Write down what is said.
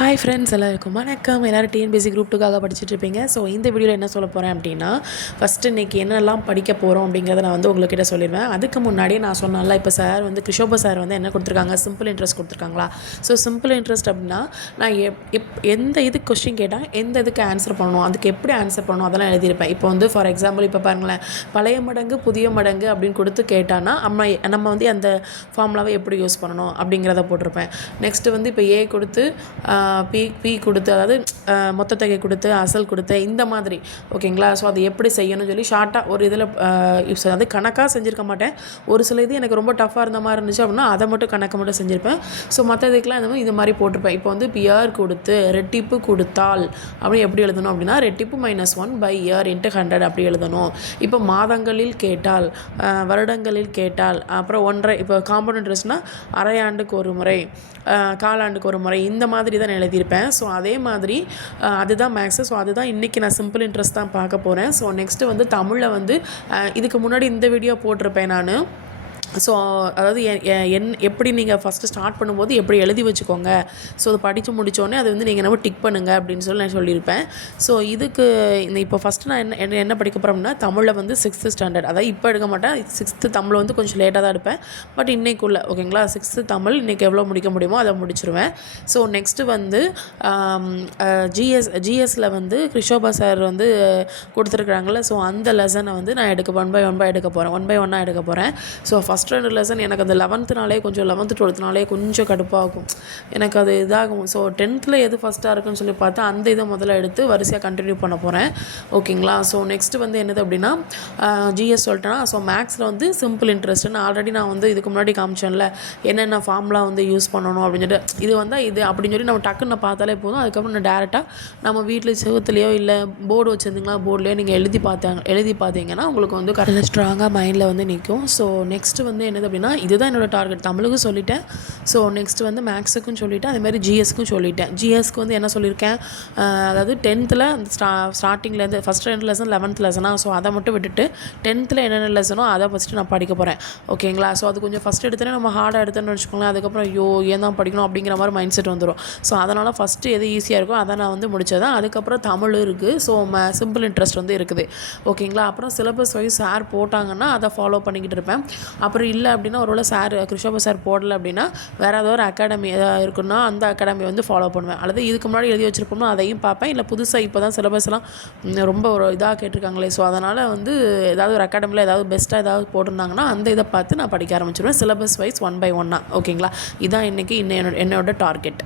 Hi friends எல்லாருக்கும் வணக்கம். எல்லோரும் டிஎன்பிசி குரூப் டூக்காக படிச்சுட்டு இருப்பீங்க ஸோ இந்த வீடியோவில் என்ன சொல்ல போகிறேன் அப்படின்னா ஃபஸ்ட்டு இன்றைக்கி என்னெல்லாம் படிக்க போகிறோம் அப்படிங்கிறத நான் வந்து உங்கள்கிட்ட சொல்லிடுவேன். அதுக்கு முன்னாடியே நான் சொன்னால இப்போ சார் வந்து கிஷோப சார் வந்து என்ன கொடுத்துருக்காங்க? சிம்பிள் இன்ட்ரெஸ்ட் கொடுத்துருக்காங்களா? ஸோ சிம்பிள் இன்ட்ரெஸ்ட் அப்படின்னா நான் எப் எப் எந்த இதுக்கு கொஸ்டின் கேட்டால் எந்த இதுக்கு ஆன்சர் பண்ணணும்? அதுக்கு எப்படி ஆன்சர் பண்ணணும்? அதெல்லாம் எழுதியிருப்பேன். இப்போ வந்து ஃபார் எக்ஸாம்பிள் இப்போ பாருங்களேன் பழைய மடங்கு புதிய மடங்கு அப்படின்னு கொடுத்து கேட்டான்னா நம்ம நம்ம வந்து அந்த ஃபார்முலாவை எப்படி யூஸ் பண்ணணும் அப்படிங்கிறத போட்டிருப்பேன். நெக்ஸ்ட்டு வந்து இப்போ ஏ கொடுத்து பி பி கொடுத்து அதாவது மொத்த தொகை கொடுத்து அசல் கொடுத்து இந்த மாதிரி. ஓகேங்களா? ஸோ அது எப்படி செய்யணும்னு சொல்லி ஷார்ட்டாக ஒரு இதில் யூஸ் கணக்காக செஞ்சுருக்க மாட்டேன். ஒரு சில இது எனக்கு ரொம்ப டஃப்பாக இருந்த மாதிரி இருந்துச்சு அப்படின்னா அதை மட்டும் கணக்கு மட்டும் செஞ்சுருப்பேன். ஸோ மற்ற இதுக்கெலாம் இந்த மாதிரி இது மாதிரி போட்டிருப்பேன். இப்போ வந்து பியர் கொடுத்து ரெட்டிப்பு கொடுத்தால் அப்படி எப்படி எழுதணும் அப்படின்னா ரெட்டிப்பு minus one by year into hundred அப்படி எழுதணும். இப்போ மாதங்களில் கேட்டால் வருடங்களில் கேட்டால் அப்புறம் ஒன்றரை இப்போ காம்பவுண்ட் இன்ட்ரெஸ்ட்னால் அரையாண்டுக்கு ஒரு முறை காலாண்டுக்கு ஒரு முறை இந்த மாதிரி தான் எழுதியிருப்பேன். ஸோ அதே மாதிரி அதுதான் மேக்ஸு ஸோ அதுதான் இன்றைக்கி நான் சிம்பிள் இன்ட்ரெஸ்ட் தான் பார்க்க போகிறேன் ஸோ நெக்ஸ்ட்டு வந்து தமிழில் வந்து இதுக்கு முன்னாடி இந்த வீடியோ போட்டிருப்பேன் நான். ஸோ அதாவது என் எப்படி நீங்கள் ஃபஸ்ட்டு ஸ்டார்ட் பண்ணும்போது எப்படி எழுதி வச்சுக்கோங்க. ஸோ அதை படித்து முடித்தோடனே அதை வந்து நீங்கள் நம்ம டிக் பண்ணுங்கள் அப்படின்னு சொல்லி நான் சொல்லியிருப்பேன். ஸோ இதுக்கு இந்த இப்போ ஃபஸ்ட்டு நான் என்ன என்ன படிக்க போகிறோம்னா தமிழில் வந்து சிக்ஸ்த்து ஸ்டாண்டர்ட் அதாவது இப்போ எடுக்க மாட்டேன். சிக்ஸ்த்து தமிழ் வந்து கொஞ்சம் லேட்டாக தான் எடுப்பேன். பட் இன்றைக்குள்ளே ஓகேங்களா? சிக்ஸ்த்து தமிழ் இன்றைக்கி எவ்வளோ முடிக்க முடியுமோ அதை முடிச்சிருவேன். ஸோ நெக்ஸ்ட்டு வந்து ஜிஎஸ் ஜிஎஸில் வந்து கிருஷோபா சார் வந்து கொடுத்துருக்குறாங்களே ஸோ அந்த லெசனை வந்து நான் எடுக்க ஒன் பை ஒன் பை எடுக்க போகிறேன் ஒன் பை ஒன்னாக எடுக்க போகிறேன் ஸோ ஃபஸ்ட் ஃபஸ்ட் ரெண்டு லெசன் எனக்கு அந்த லெவன்த்துனாலே கொஞ்சம் லெவன்த்து டுவெல்த்துனாலே கொஞ்சம் கடுப்பாகும். எனக்கு அது இதாகும். ஸோ டென்த்தில் எது ஃபஸ்ட்டாக இருக்குன்னு சொல்லி பார்த்தா அந்த இதை முதல்ல எடுத்து வரிசையாக கண்டினியூ பண்ண போகிறேன் ஓகேங்களா ஸோ நெக்ஸ்ட்டு வந்து என்னது அப்படின்னா ஜிஎஸ் சொல்லிட்டேன்னா ஸோ மேக்ஸில் வந்து சிம்பிள் இன்ட்ரெஸ்ட்னு ஆல்ரெடி நான் வந்து இதுக்கு முன்னாடி காமிச்சேன்ல என்னென்ன ஃபார்ம்லாம் வந்து யூஸ் பண்ணணும் அப்படின்னு சொல்லிட்டு இது வந்தால் இது அப்படின்னு சொல்லி நம்ம டக்குன்னு பார்த்தாலே போதும். அதுக்கப்புறம் நான் டேரெக்டாக நம்ம வீட்டில் செவத்துலேயோ இல்லை போர்டு வச்சுருந்தீங்களா போர்ட்லேயோ நீங்கள் எழுதி பார்த்தாங்க எழுதி பார்த்தீங்கன்னா உங்களுக்கு வந்து கரெக்டாக ஸ்ட்ராங்காக மைண்டில் வந்து நிற்கும் ஸோ நெக்ஸ்ட்டு வந்து என்னது அப்படின்னா இதுதான் என்னோடய டார்கெட் தமிழுக்கும் சொல்லிட்டேன். ஸோ நெக்ஸ்ட் வந்து மேக்ஸுக்கும் சொல்லிவிட்டேன் அதேமாதிரி ஜிஎஸ்க்கும் சொல்லிட்டேன். ஜிஎஸ்க்கு வந்து என்ன சொல்லியிருக்கேன்? அதாவது டென்த்தில் ஸ்டா ஸ்டார்டிங்லேருந்து ஃபஸ்ட் ரெண்டு லெசன் லெவன்த் லெசனாக ஸோ அதை மட்டும் விட்டுட்டு டென்த்தில் என்னென்ன லெசனோ அதை ஃபஸ்ட்டு நான் படிக்க போகிறேன் ஓகேங்களா ஸோ அது கொஞ்சம் ஃபஸ்ட் எடுத்தோன்னே நம்ம ஹார்டாக எடுத்தோன்னு வச்சுக்கோங்களேன். அதுக்கப்புறம் ஐயோ ஏன் தான் படிக்கணும் அப்படிங்கிற மாதிரி மைண்ட் செட் வந்துடும் ஸோ அதனால் ஃபஸ்ட்டு எது ஈஸியாக இருக்கோ அதை நான் வந்து முடித்ததான் அதுக்கப்புறம் தமிழ் இருக்குது ஸோ ம சிம்பிள் இன்ட்ரெஸ்ட் வந்து இருக்குது. ஓகேங்களா அப்புறம் சிலபஸ் வைஸ் சார் போட்டாங்கன்னா அதை ஃபாலோ பண்ணிக்கிட்டு இருப்பேன். அப்புறம் அப்புறம் இல்லை அப்படின்னா ஒருவேளை சார் கிருஷோப சார் போடலை அப்படின்னா வேறு ஏதோ ஒரு அகாடமி ஏதாவது இருக்குன்னா அந்த அகாடமி வந்து ஃபாலோ பண்ணுவேன். அல்லது இதுக்கு முன்னாடி எழுதி வச்சுருப்போம்னா அதையும் பார்ப்பேன். இல்லை புதுசாக இப்போ தான் சிலபஸ்லாம் ரொம்ப ஒரு இதாக கேட்டிருக்காங்களே. ஸோ அதனால் வந்து ஏதாவது ஒரு அகாடமியில் ஏதாவது பெஸ்ட்டாக ஏதாவது போட்டிருந்தாங்கன்னா அந்த இதை பார்த்து நான் படிக்க ஆரம்பிச்சிடுவேன் சிலபஸ் வைஸ் ஒன் பை ஒன்னாக ஓகேங்களா இதான் இன்றைக்கி இன்னும் என்னோட டார்கெட்